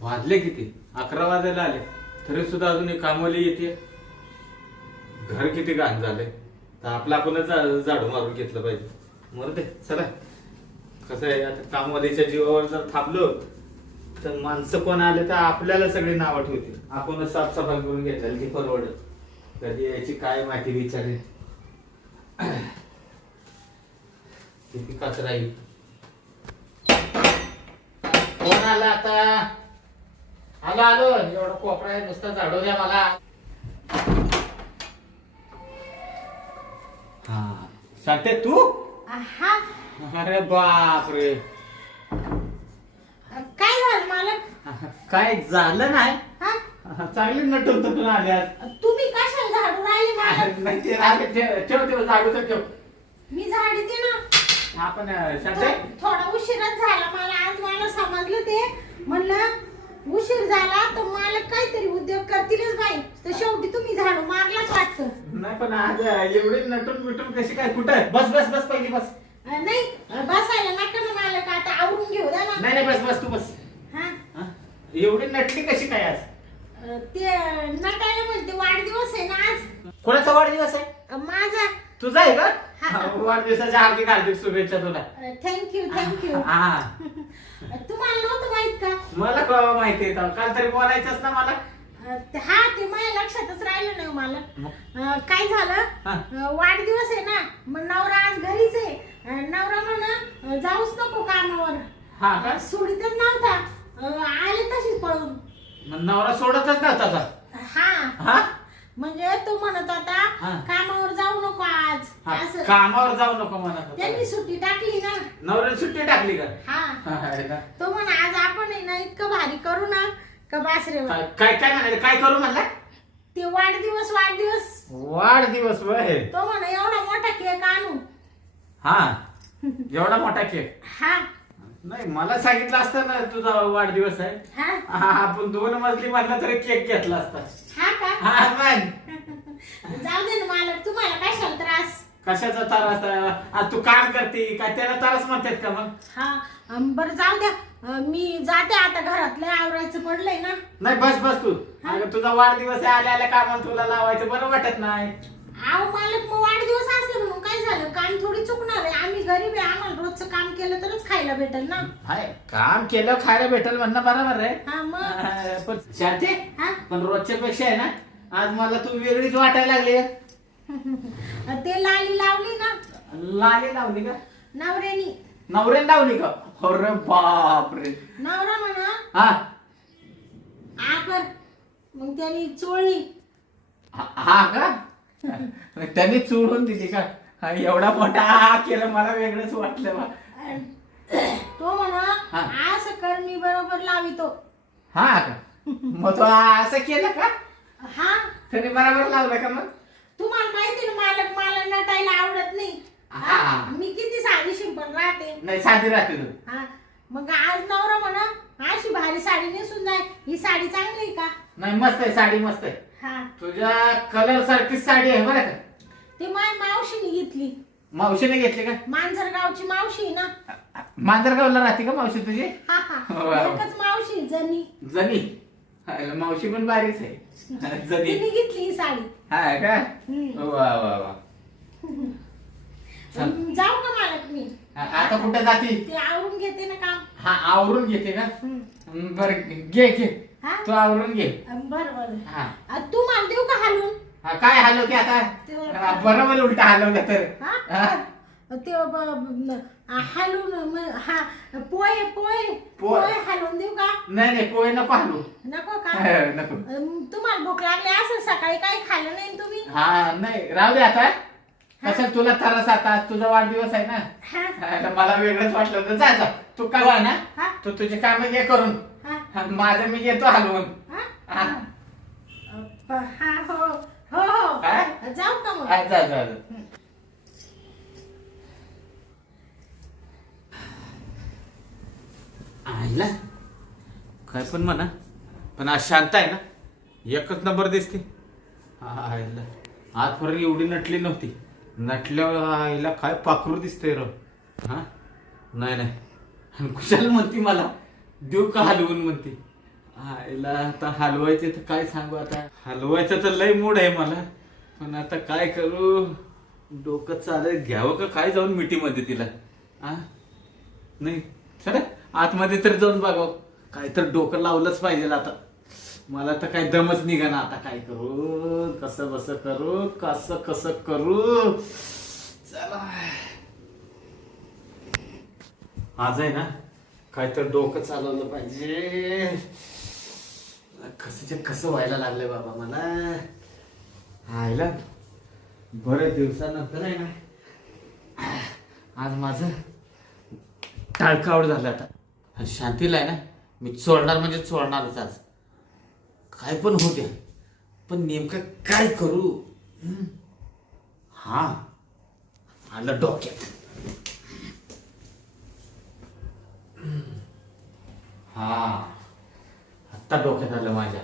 वाजले किती? 11 वाजायला आले तरी सुद्धा अजून कामवाली येते. घर किती घाण झाले तर आपणच झाडू मारून घेतलं पाहिजे. मरू दे चला. कसं आहे आता कामवालीच्या जीवावर जर थांबलो तर माणसं कोण आले तर आपल्याला सगळे नावं ठेवतील. आपणच साफसफाई करून घेतलेली ती परवडत. कधी याची काय माहिती विचारेल. किती कचरा येईल. कोण आला आता? आलो आलो. एवढा कोपरा आहे नुसता झाडू द्या मला. हा शांते तू? अरे बापरे. काय झालं मालक? काय झालं नाही. चांगली नटून तटून आल्यात. तुम्ही कशाला झाडू राहिले मालक? नाही ते ठेव ठेव झाडू तर ठेव. मी झाडते ना. आपण शांते थोडा उशीरच झाला मला. आज मला समजलं ते. म्हणलं उशीर झाला तर मालक काहीतरी उद्योग करतीलच बाई. तर शेवटी तुम्ही झाडू मारलाच वाटतं. नाही पण आज एवढी नटून बिटून कशी काय? कुठं? बस बस बस पहिली बस. नाही बसायला नका ना मालक. आता आवरून घेऊ द्या ना. नाही नाही बस बस तू बस. हा एवढी नटली कशी काय आज? ते नटायला म्हणते वाढदिवस आहे ना आज. कोणाचा वाढदिवस आहे? माझा. तुझा आहे हा. का? वाढदिवसाच्या हार्दिक हार्दिक शुभेच्छा तुला. Thank you thank you. हा तुम्हाला नव्हतं माहित का? मला कळवा माहिती आहे. काल तरी बोलायचंच ना मला. हा ते माझ्या लक्षातच राहिलं नाही मला. काय झालं वाढदिवस आहे ना. मग नवरा आज घरीच आहे. नवरा म्हणा जाऊच नको कामावर. हा का? सोडीतच नव्हता. आले तशीच पळून. मग नवरा सोडतच नव्हता का? हा हा म्हणजे तो म्हणत होता हा. कामावर जाऊ नको आज हा, असं. कामावर जाऊ नको म्हणत त्यांनी होता. सुट्टी टाकली ना. नवऱ्याने सुट्टी टाकली का? हा आहे ना. तो म्हणा आज आपण आहे ना इतकं भारी करू ना का बासरे. काय काय काय म्हणाले? काय करू म्हणला? ते वाढदिवस वाढदिवस. वाढदिवस वय. तो म्हणा एवढा मोठा केक आणू. हा एवढा मोठा केक? हा नाही मला सांगितलं असतं ना तुझा वाढदिवस आहे. हा आपण 2 मजली म्हणलं तरी केक घेतला असता. हा का? हा मग जाऊ दे ना मालक. तुम्हाला कशाला त्रास? कशाचा त्रास? तू काम करते काय त्याला त्रास म्हणतात का मग? हा बरं जाऊ द्या. मी जाते आता. घरातलं आवरायचं पडलंय ना. नाही बस बस तू. अगं तुझा वाढदिवस आहे. आल्या आल्या कामाला तुला लावायचं बरं वाटत नाही. अहो मालक मग वाढदिवस असले म्हणून काय झालं? काम थोडी चुकणार आहे. आम्ही गरीब आहे. आम्हाला रोजचं काम केलं तरच खायला भेटेल ना. हाय काम केलं खायला भेटेल म्हणणं बरोबर आहे. हा मग. पण शांती हा पण रोजच्या पेक्षा आहे ना आज मला तू वेगळीच वाटायला लागली. ते लाली लावली ना लाली लावली का? नवऱ्यानी. नवऱ्याने लावली का? अरे बापरे. नवरा म्हणा हा आकर. मग त्याने चोळली. हा का? त्यांनी चुळून दिली का? हा, एवढा मोठा हा केलं मला वेगळंच वाटलं बा. तो म्हणा हा. असं कर मी बरोबर लावितो. हा का? मग तो असं केलं का? हा त्याने बरोबर लावलं का मग? तुम्हाला माहिती ना मालक मला नटायला आवडत नाही. हा. मी किती साधी सिंपल राहते. नाही साधी राहते तू. हा मग आज नवरा म्हणा अशी भारी साडी नेसून जाय. ही साडी चांगली आहे का? नाही मस्त आहे साडी मस्त आहे. हा तुझ्या कलर सारखीच साडी आहे बरं का? ती माझ्या मावशीने घेतली. मावशीने घेतली का? मांजरगावची मावशी आहे ना. मांजरगावला राहते का मावशी तुझी? हा हा वा. एकच मावशी जनी. जनी मावशी पण बारीच आहे. जनी तिने घेतली ही साडी. हा का? हम्म. वा वा वा. चल. जाऊ का मालक मी? आता कुठे जाती? ते आवरून घेते ना काम. हा आवरून घेते का? हम्म. बर घे घे. हा तू आवरून घे. बर बर. हा तू मला देऊ का हालून? हा, काय हलवते आता? बरोबर उलटा हलवलं तर. हा हा? ते हालून हा पोहे पोहे पोहे हालून देऊ का? नाही नाही पोहे नको हलवू. नको का? नको. तुम्हाला भूक लागली असं सकाळी काही खाल्लं नाही ना तुम्ही? हा नाही राहू दे आता. कसं तुला त्रास आता आज तुझा वाढदिवस आहे ना. हा आता मला वेगळंच वाटलं तर जा जा. तू काय ना हा तू तुझे काम घे करून. हा माझं मी घेतो हलवून. हा हा. हा हो हो हो हा? जाऊ का मग? हा, जा जा जा. आईला काय पण म्हणा पण आज शांत आहे ना. एकच नंबर दिसते. आईला आजपर्यंत एवढी नटली नव्हती. नटल्यावर आईला काय पाखरू दिसतंय र. हा नाही नाही आणि कुशाल म्हणती मला देऊ का हलवून म्हणते. आईला आता हलवायचे तर काय सांगू आता. हलवायचं तर लय मूड आहे मला, पण आता काय करू. डोकं चालेल घ्यावं का काय जाऊन मिठीमध्ये तिला. आ नाही चला आतमध्ये तर जाऊन बघावं. काय तर डोकं लावलंच पाहिजे आता. मला तर काही दमच निघाना आता. काय करू, कसं बस करू, कसं करू. चला आज आहे ना काय तर डोकं चालवलं पाहिजे. कसं व्हायला लागलंय बाबा मला. आयला बऱ्याच दिवसानंतर आहे ना आज माझं टाळकावड झालं. आता शांतीला आहे ना मी चोरणार म्हणजे चोरणारच आज. काय पण होऊ द्या, पण नेमकं काय करू. हा आलं डोक्यात. हा आत्ता डोक्यात आलं माझ्या.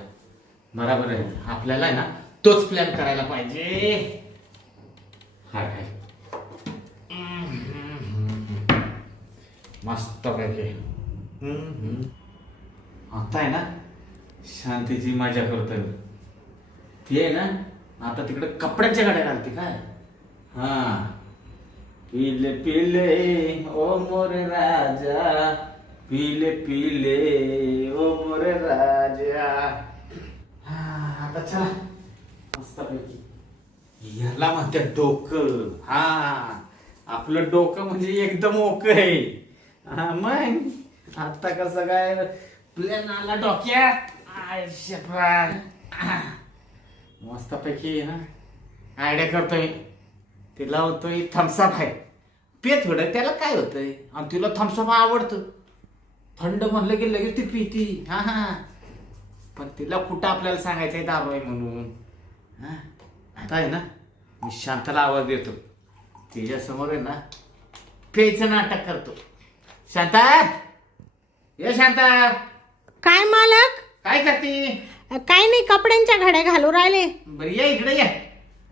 बरोबर आहे, आपल्याला आहे ना तोच प्लॅन करायला पाहिजे. हा काय मस्त पैकी आता आहे ना शांतीची मजा करतोय. ती आहे ना आता तिकडे कपड्यांच्या गाड्या घालते काय. हा पिले पिले ओ मोरे राजा, पिले पिले ओ मोरे राजा. हा आता चला मस्त पैकी. याला म्हणतात डोकं. हा आपलं डोकं म्हणजे एकदम ओके आहे. हा मग आता कसं काय प्लॅन आला डोक्यात. मस्त पैकी ना आयडिया करतोय. तिला होतोय थम्सअप आहे, पे थोडं त्याला काय होतंय. आणि तिला थम्सअप आवडतं. थंड म्हणलं की लगेच ती पिती. हा हा पण तिला कुठं आपल्याला सांगायचंय दारू आहे म्हणून. हा आता आहे ना मी शांताला आवाज देतो. तिच्यासमोर आहे ना पेचं नाटक करतो. शांता ये शांता. काय मालक? काय करते? काय नाही, कपड्यांच्या घड्या घालू राहिले. बरं ये इकडे ये.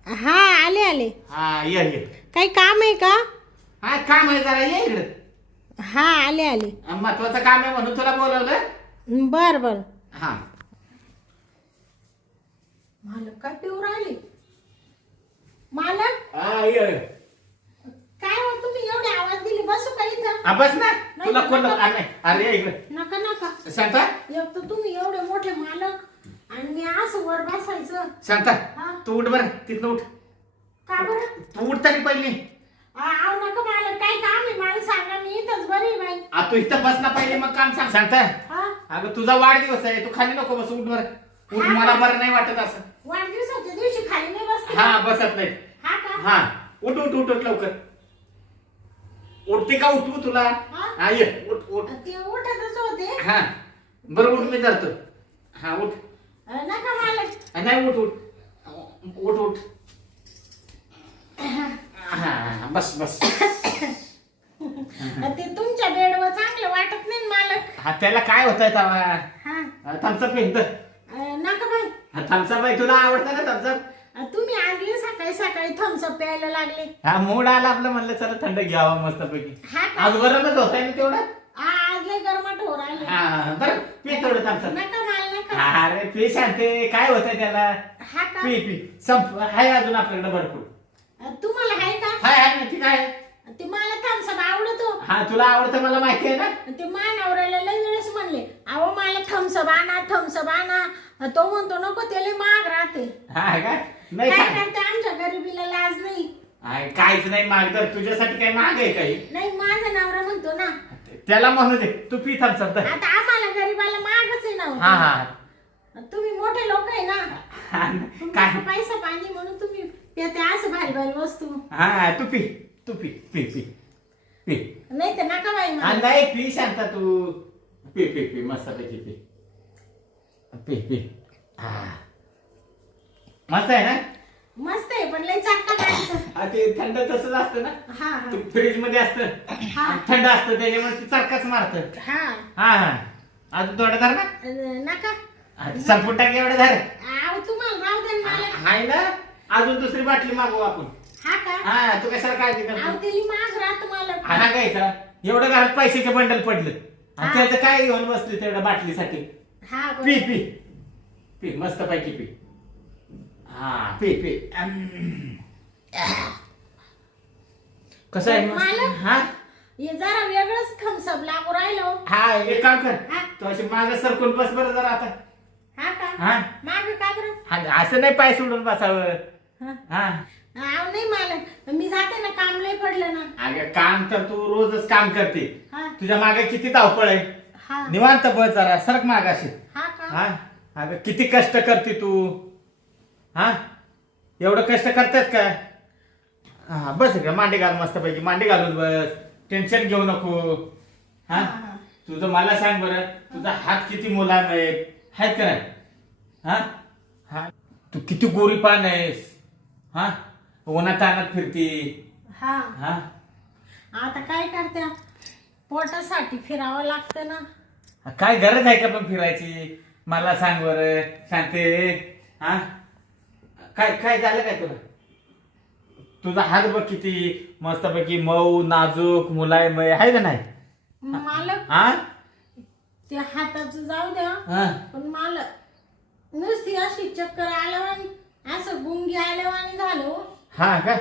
हा आले आले. हा ये ये. काही काम आहे का? हा काम आहे जरा ये इकडे. हा आले आले. महत्वाचं काम आहे म्हणून तुला बोलवलं. बर बर. हा मालक काय पिऊ राहिले? मालक हा ये. काय हो तुम्ही एवढे आवाज दिले? बसू का इथं? हा बस ना. नाही, तुला कोण नका. नाही. अरे ये इकडे. नका नका. शांता एक तर तुम्ही एवढे मोठे मालक आणि मी असं वर बसायचं. शांता हा? तू उठ बरं तिथनं उठ. का बरं? तू उठ तरी पहिली. आव नका मालक, काय काम आहे मला सांगा, मी इथंच बरी बाई. तू इथं बस ना पहिले मग काम सांग. शांता हा अगं तुझा वाढदिवस आहे, तू खाली नको बस. उठ बरं उठ. हा. मला बरं नाही वाटत असं. वाढदिवसाच्या दिवशी खाली नाही बसते. हा बसत नाही. हा का? हा उठ उठ उठ उठ लवकर. उठते का उठवू तुला? हा? हा ये उठ उठ. ते उठतच होते. हा बरं उठ मी धरतो. हा उठ. नका मालक. नाही उठ उठ उठ उठ. हा बस बस. ते तुमच्या बेडवर चांगलं वाटत नाही मालक. हा त्याला काय होतंय तवा. हा थम्सअप आहे इथं. नका बाई. थम्सअप आहे तुला आवडतं ना थम्सअप. तुम्ही आज लय सकाळी सकाळी थम्सअप प्यायला लागले. हा मूड आला आपलं म्हणलं चला थंड घ्यावं मस्त पैकी. हा का? आज गरमच होत आहे ना तेवढं. आज लय गरमाट हो राहिले. हा बरं पी थोडं थम्सअप. नका माल नका. अरे पी शांते काय होतंय त्याला. हा का? पी पी संप आहे अजून आपल्याकडे भरपूर. तुम्हाला आहे का? हाय आहे ना ठीक आहे. ते मला थम्सअप आवडतो. हा तुला आवडतं मला माहिती आहे ना. ते मानवऱ्याला लय वेळेस म्हणले, अहो मला थम्सअप आणा थम्सअप आणा. तो म्हणतो नको, ते लय महाग राहते. हा का नाही काय काय करते, आमच्या गरिबीला लाज नाही. काहीच नाही मागदर तुझ्यासाठी काय महाग आहे काही. नाही माझा नवरा म्हणतो ना, त्याला म्हणू दे तू पी थम्सअप. आता आम्हाला गरीबाला महागच आहे ना. हा हा तुम्ही मोठे लोक आहे ना, काय तुमच्याकडे पैसा पाणी म्हणून तुम्ही पिते असं भारी भारी वस्तू. हा तू पी तू पी पी पी पी. नाही तर नका बाई मला. नाही पी शांता तू. पी पी पी मस्त पैकी पी पी पी. हा मस्त आहे ना. मस्त आहे पण लय चांगलं लागतं. हा, ते थंड तसंच असतं ना. हा हा तू फ्रीज मध्ये असतं हा. आणि थंड असतं त्याच्यामुळे ते चरकाच मारत. हा हा हा अजून थोडं धर ना. नका. संपून टाक एवढं धर. अहो तुम्हाला राहू दे ना मला. आहे ना अजून दुसरी बाटली मागवू आपण. हा का? हा तू कशाला काळजी अहो करतो. ते महाग राहत मला. हा घ्यायचा एवढं घरात पैशाचे बंडल पडलं आणि हा. त्याचं काय घेऊन बसले तेवढ्या बाटलीसाठी. हा पी बरं. पी पी मस्त पैकी पी. हा पी पी कसं आहे मस्त? मालक? हा हे जरा वेगळंच थम्सअप लागू राहिलो. हा एक काम कर हा? तू अशी माग सरकून बस बरं जरा आता. हा का हा माग का बरं? हा, असं नाही पाय सोडून बसावं. हा. हा अहो नाही मालक मी जाते ना काम लय पडलं ना. अगं काम तर तू रोजच काम करते. हा तुझ्या मागे किती धावपळ आहे. हा निवांत बस जरा सरक मागाशी. हा का हा अगं किती कष्ट करते तू. हा एवढं कष्ट करतात का. हा बस का मांडी घाल मस्त पैकी मांडी घालून बस. टेन्शन घेऊ नको. हा हा. तुझं मला सांग बरं तुझा हात किती मुलायम आहेत का नाही. हा हा तू किती गोरी पान आहेस. हा उन्हात आणत फिरती. हा हा आता काय करत्या पोटासाठी फिरावं लागतं ना. काय गरज आहे का पण फिरायची. मला सांग बरं शांते. हा काय काय झालं काय तुला. तुझा हात बघ किती मस्तपैकी मऊ नाजूक मुलायम आहे का नाही. मालक हा ते हाताचं जाऊ द्या हा पण मला नुसती अशी चक्कर आल्यावानी असं गुंगी आल्यावानी झालो. हा का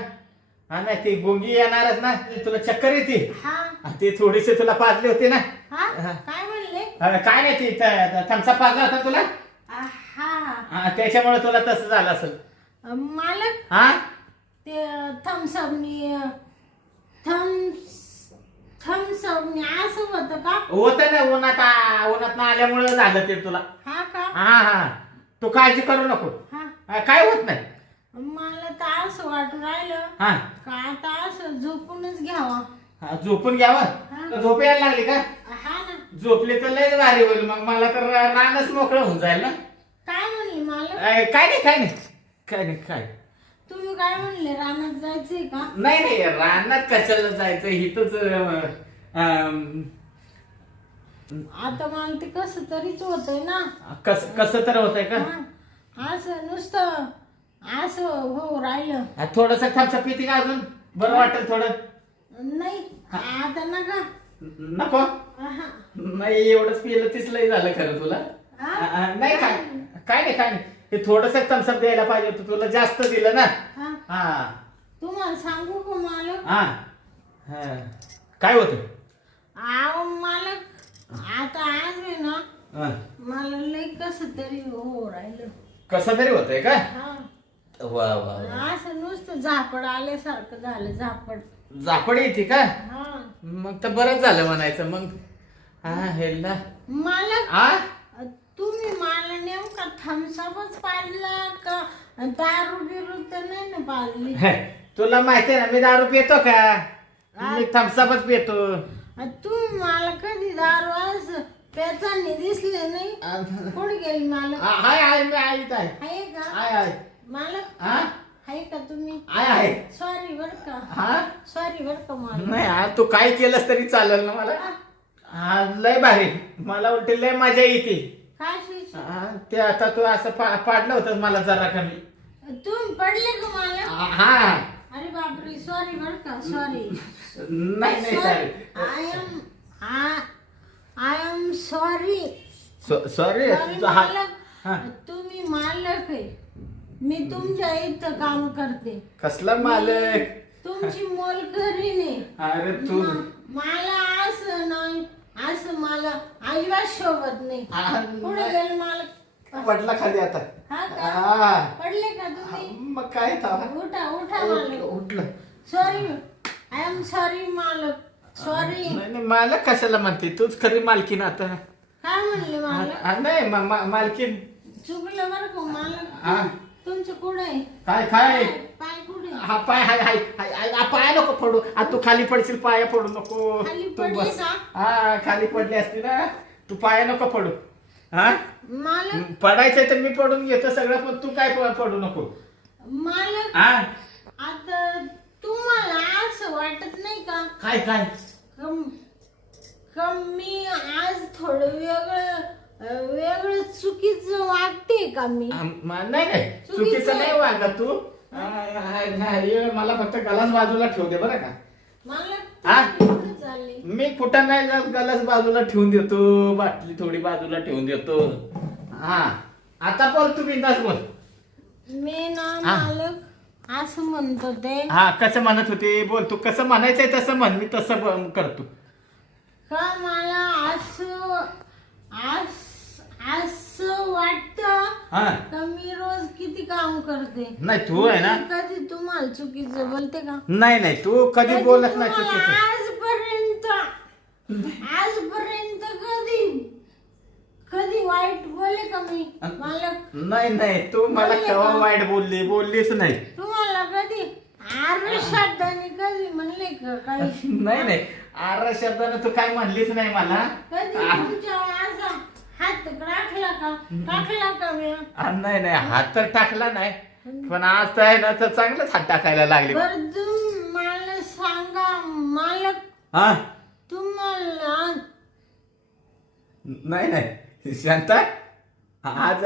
हा नाही ती गुंगी येणारच ना. तुला चक्कर येते. हा ते थोडीसे तुला पाजले होते ना. हा काय म्हणले. काय नाही ती थम्सअप पाजला होता तुला. हा हा त्याच्यामुळे तुला तसं झालं असेल. मालक हा ते थम्सअपनी थम्सअपनी असं होतं का. होत ना उन्हात आल्यामुळे झालं ते तुला. हा का हा हा तू काळजी करू नको. हा काय होत नाही. मला तर असं वाटून राहिलं हा का आता असं झोपूनच घ्यावा. हा, झोपून घ्यावं. हा. झोप यायला लागली का. हा ना झोपली तर लय भारी होईल मग मला तर रानच मोकळं होऊन जाईल ना. काय म्हणले मालक. काय नाही काय नाही काय नाही काय तुम्ही काय म्हणले रानात जायचंय का. नाही नाही रानात कशाला जायचं हिथंच. आता मला ते कसं तरीच होतंय ना. कसं तर होतंय का. हा. असं नुसतं असं हो राहिलं. थोडस थम्सअप पिती का अजून बरं वाटेल थोडं. नाही आता नका. नको हा. नाही एवढंच पिलं तीच लय झालं खरं तुला. नाही काय काय नाही हे थोडस थम्सअप द्यायला पाहिजे होतं तुला जास्त दिलं ना. हा. हा तुम्हाला सांगू का मालक. हा हा. काय होत. आव मालक आता आज आहे ना मला लय कसं तरी हो राहिलं. कसं तरी होतंय का. हा वा वा वा. असं नुसतं झापड आल्यासारखं झालं झापड. झापड येते का. हा मग तर बरंच झालं म्हणायचं मग. हा हेला मालक हा तुम्ही मला नेमका थम्सअपच पाजला का दारू बिरू तर नाही ना पाजली. तुला माहिती आहे ना मी दारू पितो का. मी थम्सअपच पितो. तुम्ही मला कधी दारू असं पेचांनी दिसले नाही. कुठे गेली मालक. हाय मी आहे इथं आहे. आहे का आहे मालक. हा आहे का तुम्ही. आहे सॉरी बर का. हा सॉरी बर का मालक. नाही तू काय केलंस तरी चालेल ना मला. हा लय भारी मला उलटी लय मजा येते. काय शिशी? ते आता तू असं पाडलं होतं मला जरा कमी. तुम्ही पडले का मालक. हा अरे बापरे सॉरी बर का सॉरी. नाही sorry. I am sorry. Sorry मालक हा. तुम्ही मालक आहे. मी तुमच्या इथं काम करते. कसला मालक. तुमची मोलकरीने. अरे तू मला असं नाही असं मला अजिबात शोभत नाही. पुढे गेलं मालक. पडला खाली आता. हा का हा. पडले का तुम्ही. मग काय उठा उठा मालक. उठलं. सॉरी आय एम सॉरी मालक. सॉरी. नाही मालक कशाला म्हणते तूच खरी मालकीन आता. काय म्हणले मालक. नाही मालकीन चुकलं बरं का मालक. हा. तुमचं कुठे आहे. काय पाय कुठे. हा पाय हाय पाय नको पडू. तू खाली पडशील पाया पडू नको. खाली तू पडली बस. का? हा खाली पडली असती ना तू पाया नको पडू. हा मालक पडायचंय तर मी पडून घेतो सगळं पण तू काय पडू नको. मालक हा आता तुम्हाला असं वाटत नाही का काय मी आज थोडं वेगळं चुकीचं वागते का मी. नाही चुकीचं नाही वागत तू. नाही मला फक्त गलास बाजूला ठेव दे बरं का. मालक हा? तुम्ही कुठे चालले. मी कुठं नाही जात, गलास बाजूला ठेवून देतो, बाटली थोडी बाजूला ठेवून देतो. हा आता बोल, तू बिंदास बोल. मी ना हा. मालक असं म्हणत होते हा कसं म्हणत होते, बोल तू कसं म्हणायचंय तसं म्हण, मी तसं करतो. का मला असं वाटतं हा का मी रोज किती काम करते. नाही तू आहे ना, मी कधी तुम्हाला चुकीचं बोलते का? नाही तू कधी बोलत नाही तुम्हाला चुकीचं. आजपर्यंत कधी वाईट बोले का मी मालक? नाही तू मला बोलले केव्हा का? वाईट बोललीच नाही. तुम्हाला कधी शब्दाने कधी म्हणले का काही? नाही आरा शब्दानं तू काय म्हणलीच नाही मला. कधी तुमच्या असा हात टाकला का मी? नाही हात तर टाकला नाही, पण आज तर आहे ना तर चांगलंच हात टाकायला लागले. बरं तुम्ही मला सांगा मालक, हा तुम्हाला नाही शांता, आज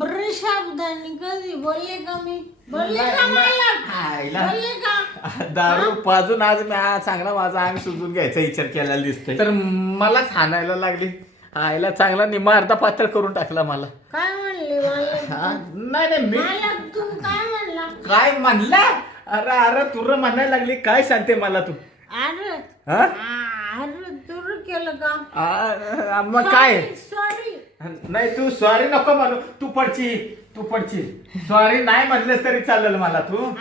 बर शब्दाने कधी बोलले का मी? बोलले का मालक? आईला बोलले का? दारू पाजून आज मी चांगला माझा अंग सुजून घ्यायचा विचार केला दिसतोय, तर मलाच हाणायला लागली. आईला चांगला निम्मा अर्धा पातळ करून टाकला मला. काय म्हणले मालक? नाही मी मालक तुम्ही काय म्हणला? काय म्हणला? अरे तुर म्हणायला लागली, काय सांगते मला तू? अरे हा? अरे तुर केलं का? मग काय? सॉरी. नाही तू सॉरी नको म्हणू, तू पडची सॉरी नाही म्हणलेस तरी चालेल मला. तू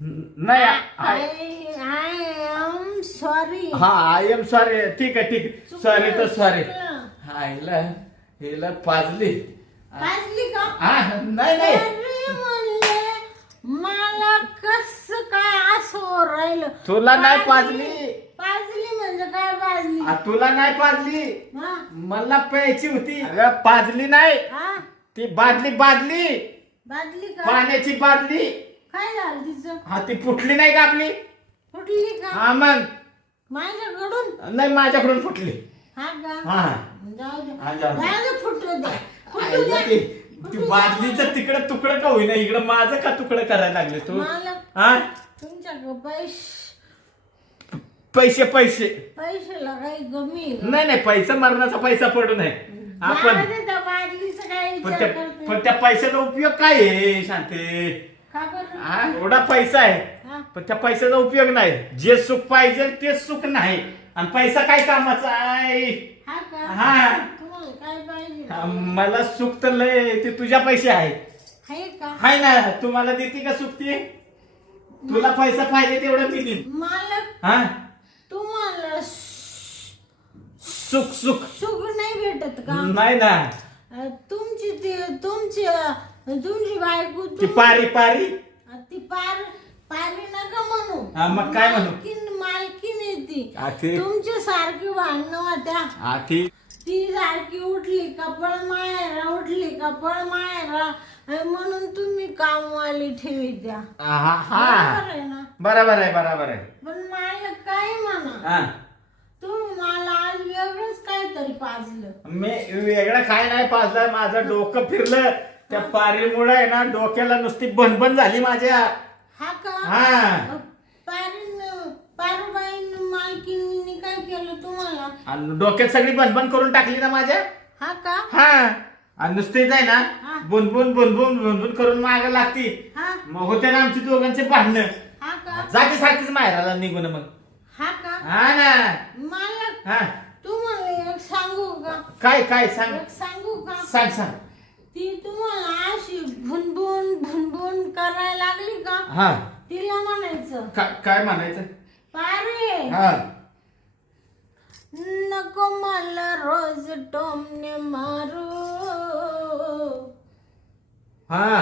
नाही आय एम सॉरी. हा आय एम सॉरी. ठीक सॉरी तर सॉरी. हिला पाजली का? हा नाही अरे म्हणले मला कसं काय असं राहिलं? तुला नाही पाजली. पाजली म्हणजे काय पाजली? तुला नाही पाजली, हा? मला प्यायची होती. अगं पाजली नाही, हा? ती बादली बादली का? पाण्याची बादली. काय झालं तिचं? हा ती फुटली नाही का आपली? फुटली का? हा मग माझ्याकडून? नाही माझ्याकडून फुटली. हा का? हा जाऊ दे. हा, जाऊ दे. जाऊ दे, फुटू दे. फुटू आईला दे. ती बादलीचं तिकडं तुकडं का होईना, इकडं माझं का तुकडं करायला लागले तू? मालक हा तुमच्याकडे पैसे पैशाला काही कमी आहे का? नाही पैसा मरणाचा पैसा पडू नये आपण. जाऊ दे, त्या बादलीचं काय पण विचार करते? त्या पैशाचा उपयोग काय आहे शांते? का बरं? हा एवढा पैसा आहे, हा? पण त्या पैशाचा उपयोग नाही. जे सुख पाहिजे तेच सुख नाही, आणि पैसा काय कामाचा आहे? हा का? हा तुम्हाला काय पाहिजे? मला सुख तर लय ते तुझ्या पैसे आहे. आहे का? हाय ना, तुम्हाला देते का सुख ती? तुला पैसा पाहिजे तेवढं मी देईन. मालक हा तुम्हाला सुख सुख नाही भेटत का? नाही ना. तुमची बायको ती पारी ती पारी नका म्हणू. हा, मग काय म्हणू? मालकीन आहे ती. हा, ती- तुमच्या सारखी भांडणं होत्या. ती सारखी उठली कपळ मायरा, उठली कपळ मायरा, म्हणून तुम्ही कामवाली ठेवी द्या. ना? बरोबर आहे. पण मला काय म्हणा, हा तुम्ही मला आज वेगळंच काहीतरी पाजलं. मी वेगळं काय नाही पाजलं, माझं डोकं फिरलं त्या पारीमुळे आहे ना, डोक्याला नुसती बनबन झाली माझ्या. हा का? हा पारुबाईन मालकीने काय केलं तुम्हाला? आणि डोक्यात सगळी बनबन करून टाकली ना माझ्या. हा का? हा आणि नुसतीच आहे ना, हा. बुनबुन करून माग लागती. हा? मग होते ना आमची दोघांचे भांडणं. हा का? जागी सारखीच माहेराला निघून मग. हा का? हा ना. मालक हा तुम्हाला एक सांगू का? काय सांग एक सांगू का? सांग. ती तुम्हाला अशी भुनभुन करायला लागली का? हा तिला म्हणायचं, काय म्हणायचं? पारे हा नको मला रोज टोमने मारू, हा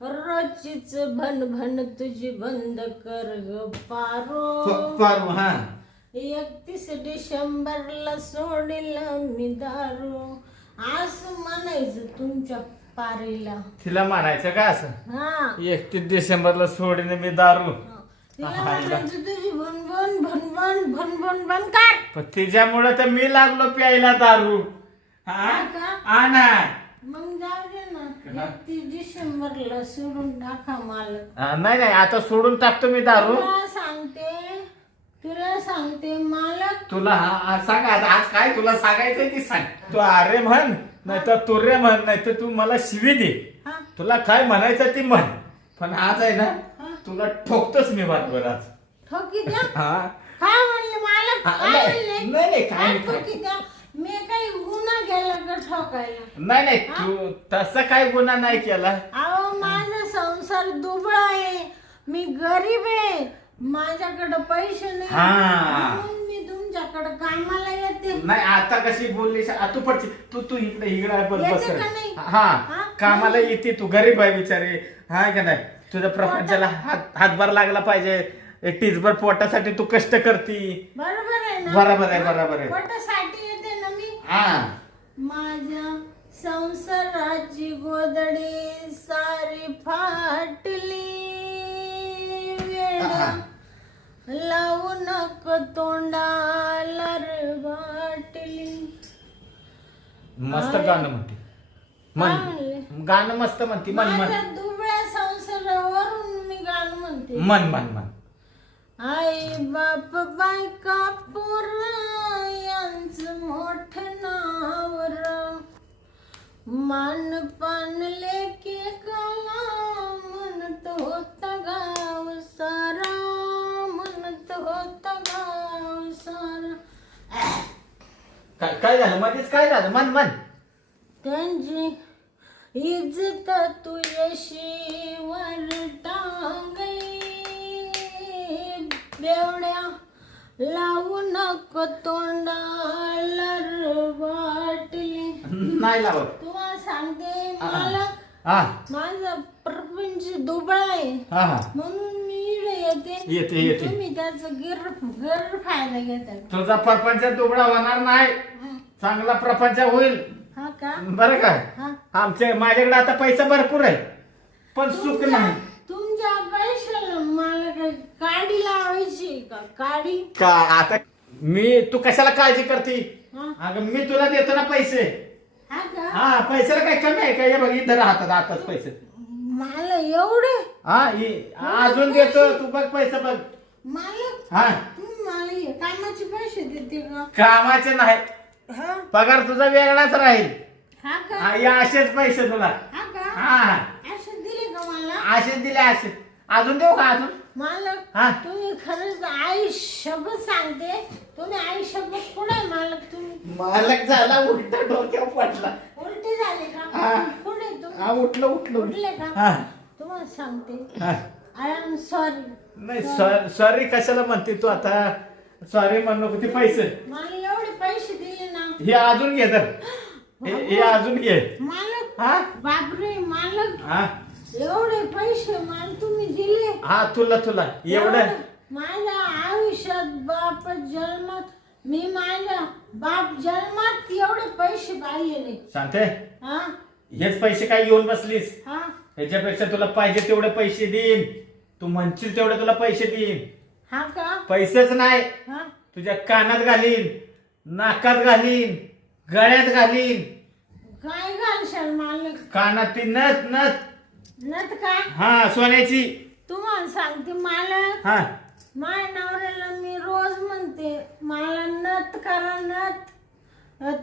रोजचीच भन तुझी बंद कर ग पारो. पारू. हा 31 डिसेंबरला सोडील मी दारू, असं म्हणायचं तुमच्या पारीला. तिला म्हणायचं का असं? हा 31 डिसेंबरला सोडीने मी दारू. तिला म्हणायचं तुझी भनभन बंद कर. पण तिच्यामुळे तर मी लागलो प्यायला दारू. हा का? हा ना. मग जाऊ दे ना, 31 डिसेंबरला सोडून टाका मालक. नाही आता सोडून टाकतो मी दारू. तुला सांगते सांगते मालक. तुला सांग आज काय तुला सांगायचंय ती सांग. तू अरे म्हण नाही तर तू रे म्हण नाही तर तू मला शिवी दे. हा तुला काय म्हणायचं ती म्हण. पण आज आहे ना हा. तुला ठोकतोच मी बातभर आज. ठोकी द्या. हा काय म्हणले मालक? हा, काय नाही, म्हणले? नाही, काय काय नाही. ठोकी द्या? मी काही गुन्हा केला का ठोकायला? नाही तू तसा काय गुन्हा नाही केला. अहो माझा संसार दुबळा आहे, मी गरीब आहे, माझ्याकडे पैसे नाही हा. म्हणून मी तुमच्याकडे कामाला येते. नाही आता कशी बोलली तू पडची तू तू इकडे बस येते का नाही? हा हा? कामाला येते तू गरीब आहे बिचारे. हा का नाही तुझ्या प्रपंचाला हातभार लागला पाहिजे. टीचभर पोटासाठी तू कष्ट करती. बरोबर आहे ना? बरोबर आहे. पोटासाठी येते ना मी. हा माझ्या संसाराची गोदडी सारी फाटली, वेळ लावू नको तोंडाला रे बाटली. मस्त गाणं म्हणते म्हणले? गाणं मस्त म्हणते माझ्या दुबळ्या संसारावरून मी गाणं म्हणते. मन आई बाप बायका पोर यांचं मोठं नावर, मान पान लेके काला म्हणत होता गाव सारा, म्हणत होता गाव सारा. काय झालं मध्येच काय झालं मन त्यांची इज्जत तुझ्याशीवर टांगली, बेवड्या लावू नको तोंडाला रे बाटली. नाही लावत. तुम्हाला सांगते मला हा माझं प्रपंच दुबळा आहे हा म्हणून मी इकडे येते. तुम्ही त्याचा गैरफायदा घेता. तुझा प्रपंच दुबळा होणार नाही. चांगला प्रपंच होईल हा का? बरं का. हा माझ्याकडे आता पैसा भरपूर आहे पण सुख नाही. तुमच्या पैशाला मला काय काडी लावायची का? काडी का आता तू कशाला काळजी करते. हा अगं मी तुला देतो ना पैसे. हा का? हा पैशाला काय कमी आहे का. हे बघ इथं राहतात आताच पैसे. मला एवढे अजून देतो तू बघ पैसे बघ. मालक हा तुम्ही मला हे कामाचे पैसे देते का? कामाचे नाही हा पगार तुझा वेगळाच राहील. हा का? हे असेच पैसे तुला. हा का? हा असं दिले का मला? असेच दिले असे. अजून देऊ का अजून. मालक हा तुम्ही खरंच आई शब्द सांगते. तुम्ही आई शब्द कुठे मालक? तुम्ही मालक झाला उलटा डोक्यावर पडला. उलटे झाले का? हा. कुठे तुम्ही हा उठलं उठले का? हा तुम्हाला सांगते हा. I am sorry. नाही सॉरी कशाला म्हणते तू आता. सॉरी म्हणू नको. ते पैसे मला एवढे पैसे दिले ना हे अजून घे तर. हे अजून घे. मालक. हा बापरे मालक हा एवढे पैसे मला तुम्ही दिले. हा तुला एवढं. माझ्या आयुष्यात बाप जन्मात मी माझ्या बाप जन्मात एवढे पैसे पाहिले नाही. शांते हा हेच पैसे काय घेऊन बसलीस. हा ह्याच्यापेक्षा तुला पाहिजे तेवढे पैसे देईन. तू म्हणशील तेवढे तुला पैसे देईन. हा का? पैसेच नाही हा तुझ्या कानात घालीन, नाकात घालीन, गळ्यात घालीन. काय घालशाल मालक? कानात ती नथ नत काय? हा सोन्याची. तुम्हाला सांगते मालक हा माझ्या नवऱ्याला मी रोज म्हणते मला नथ करा नथ.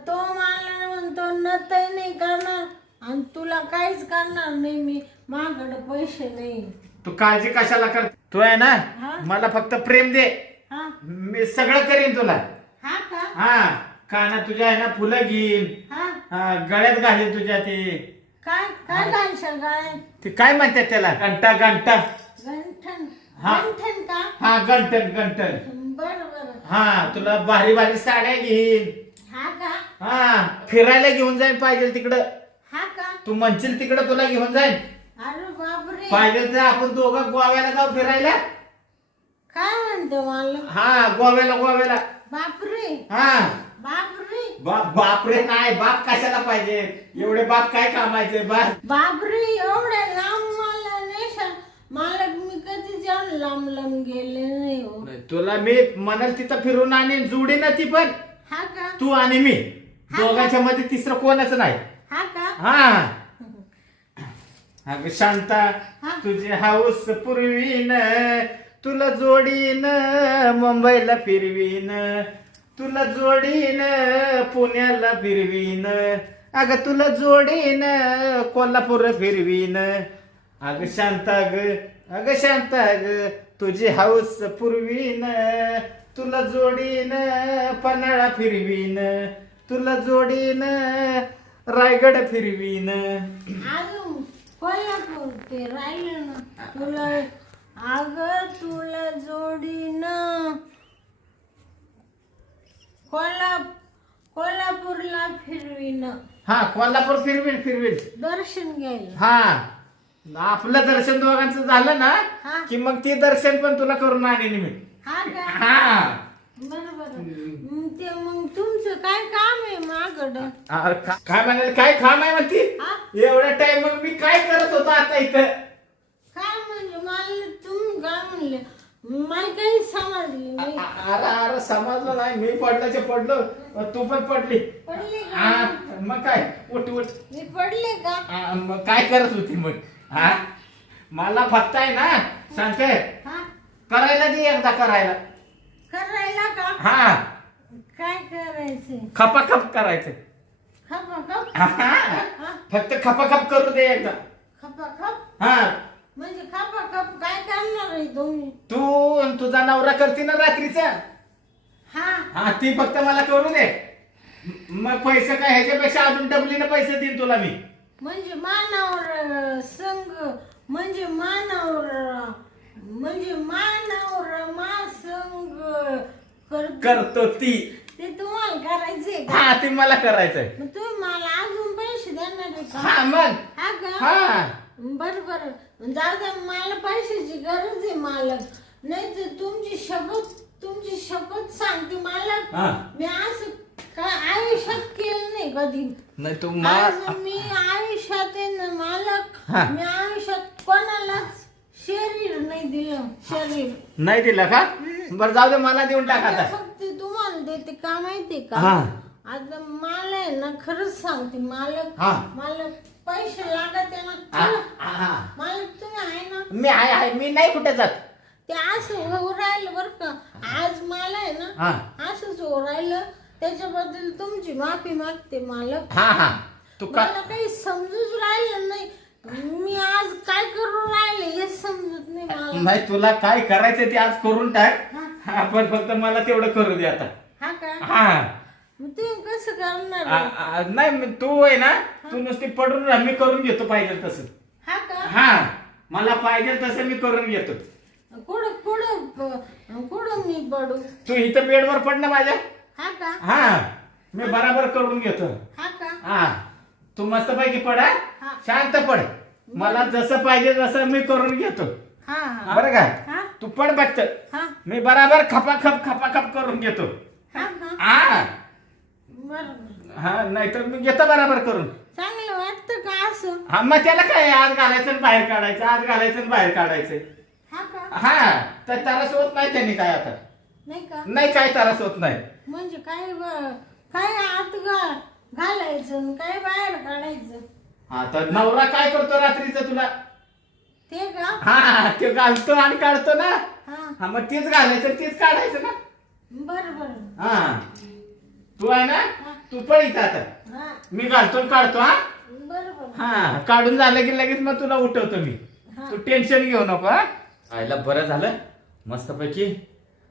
तो मला म्हणतो नथही नाही करणार आणि तुला काहीच करणार नाही मी. माझ्याकडे पैसे नाही. तू काळजी कशाला कर. तू आहे ना हा? मला फक्त प्रेम दे. हा मी सगळं करीन तुला. हा का? हा कानात तुझ्या आहे ना फुलं घेईन. हा गळ्यात घालीन तुझ्या ते. काय काय घालशाल गळ्यात? ते काय म्हणतात त्याला घंटा. गंठन. हा. गंठन का? हा गंटन. बरं बरं. हा तुला भारी साड्या घेईन. हा का? हा फिरायला घेऊन जाईन पाहिजे तिकडं. हा का? तू म्हणशील तिकडं तुला घेऊन जाईन. अरे बापरे पाहिजे तर आपण दोघं गोव्याला जाऊ फिरायला. काय म्हणते मला? हा गोव्याला. बापरे हा बापरे बापरे नाही बाप कशाला पाहिजे. एवढे बाप काय कामायचे बापरे एवढ्या लांब मला नेशाल मालक. मी कधी जाऊन लांब गेले नाही हो. तुला मी म्हणाल तिथं फिरून आणि जोडी ना ती पण. हा का? तू आणि मी दोघांच्या मध्ये तिसरं कोणच नाही. हा का? हा अगं शांता हा? तुझी हाऊस पुरवीन तुला जोडीन मुंबईला फिरवीन, तुला जोडीन पुण्याला फिरवीन, अगं तुला जोडीन कोल्हापूर फिरवीन, अगं शांता ग, अगं शांता ग, तुझी हाऊस पुरवीन, तुला जोडीन पन्हाळा फिरवीन, तुला जोडीन रायगड फिरवीन. अजून कोल्हापूर ते राहिलं ना तुला, अगं तुला जोडीन कोल्हापूरला फिरवीन, हा कोल्हापूर फिरवीन फिरवीन. दर्शन घ्यायला. हा आपलं दर्शन दोघांचं झालं ना हा. की मग ते दर्शन पण तुला करून आणीन मी. हा का? हा बरोबर. ते मग तुमचं काय काम आहे माझ्याकडं? काय म्हणाल, काय काम आहे म्हणती? हा? एवढा टाइम मग मी काय करत होतो आता इथं? काय म्हणले मला तुम्ही काय म्हणले मला काही समजली नाही. अरे अरे समजलं नाही, मी पडल्याचे पडलो, तू पण पडली. पडले का? हा, मग काय उठ उठ. मी पडले का? मग काय करत होती मग? हा मला फक्त आहे ना सांगते, हा करायला दे एकदा करायला. करायला का? हा काय करायचंय? खपाखप करायचं. खपा खप? हा, हा? फक्त खपाखप करू दे एकदा. खपा खप हा म्हणजे खपा खप काय करणार आहे तुम्ही? तू आणि तुझा नवरा करते ना रात्रीचा, हा हा ती फक्त मला करू दे. मग पैसे काय ह्याच्यापेक्षा अजून डबलीने पैसे देईन तुला मी. म्हणजे मानावर संग म्हणजे मानावर मा संग करतो ती. ते तुम्हाला करायचंय का? हा ती मला करायचंय. मग तुम्ही मला अजून पैसे देणार आहे का? हा मग हा का? हा बर बर जाऊ द्या, मला पैशाची गरज आहे मालक. नाही तर तुमची शपथ सांगते मालक, हा. मी असं काय आयुष्यात केलं नाही कधी. नाही तू आज मी आयुष्यात आहे ना मालक, हा. मी आयुष्यात कोणालाच शरीर नाही दिलं. शरीर नाही दिलं का? बरं जाऊ दे, मला देऊन टाक आता. फक्त तुम्हाला देते का माहितीये का? हा. आता मला आहे ना खरंच सांगते मालक, हा. मला पैसे लागत आहे ना हा, खरं. हा. मालक तुम्ही आहे ना? मी आहे, मी नाही कुठे जात. ते असं होऊ राहिलं बरं का आज मला आहे ना, हा असंच होऊ राहिलं. त्याच्याबद्दल तुमची माफी मागते मालक. हा हा तू का मला काही समजूच राहिलं नाही, मी आज काय करू राहिले हे समजत नाही मला. नाही तुला काय करायचं ते आज करून टाक. हा. हा पण फक्त मला तेवढं करू दे आता. हा का? हा मग तुम्ही कसं करणार? नाही तू आहे ना, तू नुसती पडून राहा, मी करून घेतो पाहिजे तसं. हा का? हा मला पाहिजे तसं मी करून घेतो. कुठं मी पडू? तू इथं बेडवर पड ना माझ्या. हा का? हा मी बराबर करून घेतो. हा का? हा तू मस्त पैकी पड. हा? हा. शांत पड, मला जसं पाहिजे तसं मी करून घेतो. हा हा बरं का? हा तू पड बघत, हा मी बराबर खपाखप करून घेतो. हा का? हा बरं हा नाहीतर मी घेतो बराबर करून. चांगलं वाटतं का असं? हा मग त्याला काय, आत घालायचं आणि बाहेर काढायचं, आत घालायचं आणि बाहेर काढायचं. हा का? हा तर त्रास होत नाही त्यांनी काय आता. नाही का? नाही काय त्रास होत नाही. म्हणजे काय आत घालायचं आणि काय बाहेर काढायचं? हा तर नवरा काय करतो रात्रीचं तुला? ते का? हा ते घालतो आणि काढतो ना. हा हा मग तेच घालायचं तेच काढायचं ना. बरं बरं. हा तू आहे ना, तू पण इथं आता हा मी घालतो आणि काढतो. हा बरं बरं. हा काढून झालं की लगेच मग तुला उठवतो मी. हा. तू टेन्शन घेऊ नको. हा आयला बरं झालं मस्तपैकी.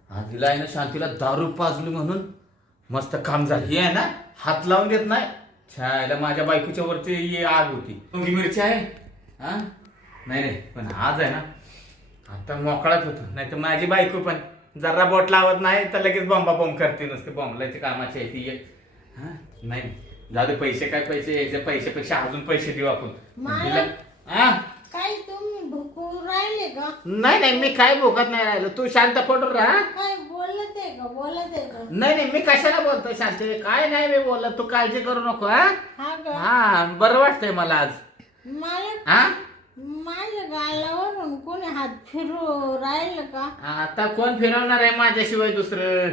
आधीला आहे ना शांतीला दारू पाजली म्हणून मस्त काम झालं. हे आहे ना हात लावून देत नाही. छायला माझ्या बायकोच्या वरती ही आग होती. मुंगी मिरची आहे. हा नाही नाही पण आज आहे ना आता मोकळाच होतो. नाही तर माझी बायको पण जरा बोट लावत नाही तर लगेच बॉम्ब करते. नुसते बॉम्बलाची कामाची आहे ती. हा नाही जाऊ दे, पैसे काय पैसे याच्या पैशापेक्षा अजून पैसे देऊ आपण. मला- हा काय तुम्ही भुकू राहिले का? नाही नाही मी काय भोगत नाही राहिलो. तू शांत पडून राहा. काय बोलत आहे का? नाही नाही मी कशाला बोलतो शांती, काय नाही मी बोलत. तू काळजी करू नको. हा हा का? हा बरं वाटतंय मला आज. मला हा माझ्या गालावरून कोणी हात फिरू राहिलं का? आता कोण फिरवणार आहे माझ्याशिवाय दुसरं?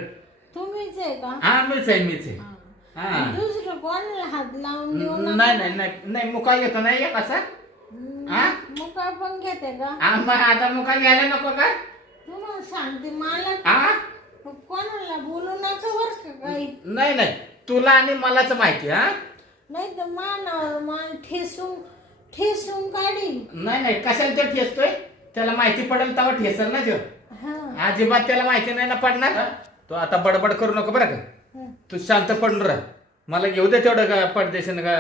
तुम्हीच आहे का? हा मीच आहे. हा दुसरं कोणाला हात लावून देऊ नका. नाही मुका घेतो नाही एक असा. हा? मुका पण घेते का? मग आता मुका घ्यायला नको का? तुम्हाला सांगते मला हा कोणाला बोलू नका बर का काही. नाही नाही, तुला आणि मलाच माहिती. हा नाही तर मानावर मान ठेसून काढी. नाही नाही, कशाला ते ठेसतोय? त्याला माहिती पडेल तेव्हा ठेसल ना तो. हा अजिबात त्याला माहिती नाही ना पडणार. तो आता बडबड करू नको बरं का. तू शांत पडून राह. मला घेऊ दे तेवढं का पडदेशन का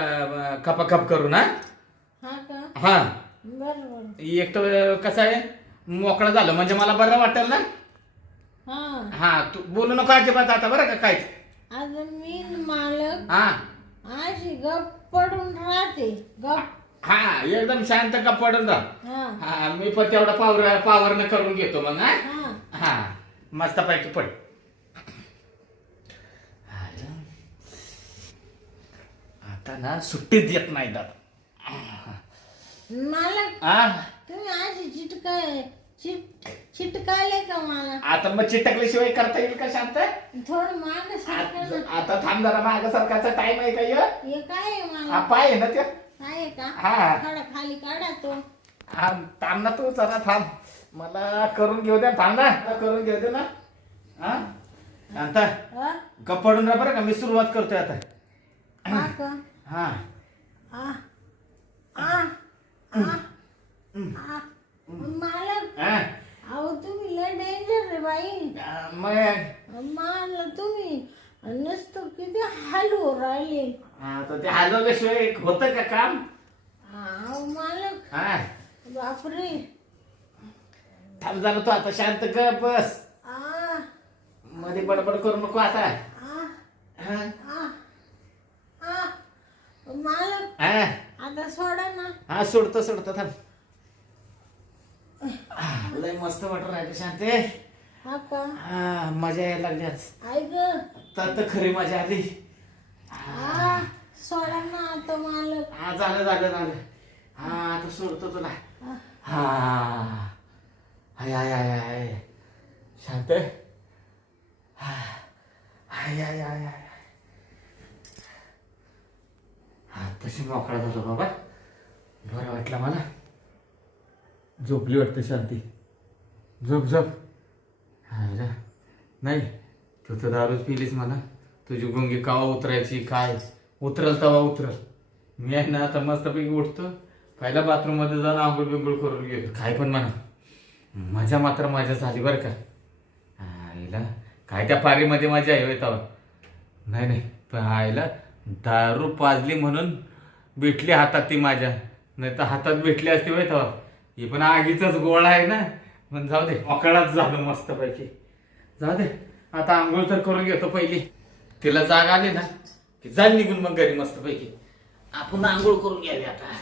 खपाखप करून. हा हा का हा बरोबर. एक तर कसं आहे, मोकळं झालं म्हणजे मला बरं वाटेल ना. हा हा तू बोलू नको अजिबात आता बरं का काहीच. आता मी मालक हा अशी गप पडून राहते. गप हा एकदम शांत का पडून राह. हा हा मी पण तेवढा पावरनं करून घेतो मग. हा हा हा मस्तपैकी पड. आता ना सुट्टीच देत नाही दादा. मालक हा तुम्ही अशी चिटकाले का मला? आता मग चिटकल्याशिवाय करता येईल का शांत? थोडं माग सारखं ना. आता थांब जरा, माग सरकारचा टाइम आहे का ह्यो? हे काय आहे हा मला? पाय आहे ना ते. आहे का? हा. थोडा खाली काढा तो. हा थांब ना तू जरा थांब. मला करून घेऊ दे. थांब ना, मला करून घेऊ दे ना. हा आता हा? गप्प पडून राहा बरं का. मी सुरुवात करतोय आता. हा का? हा आ आ आ आ मालक हा अहो तुम्ही लय डेंजर रे बाई. मग मला तुम्ही नुसतं किती हलवू राहिले. आता ते हलवल्याशिवाय होतं का काम? अहो मालक हा बापरे. थांब झालं तू आता शांत गप बस. आ मध्ये बडबड करू नको आता. आ हा आ आ मालक हा आता सोडा ना. हा सोडतो थांब. लय मस्त वाटत राहिलं शांते. हा का? हा मजा यायला लागली आज. ऐक तर खरी मजा आली. आ सोडा ना आता मालक. हा झालं. हा आता सोडतो तुला. आ, हा हाय शांत. हाय हा तशी मोकळा झालो बाबा. बरं वाटलं मला. झोपली वाटतं शांती. झोप हायला. नाही तू तर दारूच पिलीस म्हणा. तुझी गुंगी कावा उतरायची काय उतरल तवा उतरल. मी आहे ना आता मस्तपैकी उठतो. पहिला बाथरूम मध्ये जाऊन आंघोळ बिंघोळ करून गेलो. काय पण म्हणा मजा मात्र मजा झाली बरं का. आईला काय त्या पारीमध्ये मजा आहे होय तवा. नाही पण आईला दारू पाजली म्हणून भेटली हातात ती माझ्या. नाही तर हातात भेटली असती होय तवा. ही पण आगीचाच गोळा आहे ना. पण जाऊ दे मोकळाच झालं मस्तपैकी. जाऊ दे आता आंघोळ तर करून घेतो पहिली. तिला जाग आली ना की जाईल निघून मग घरी मस्तपैकी. आपण आंघोळ करून घ्यावी आता.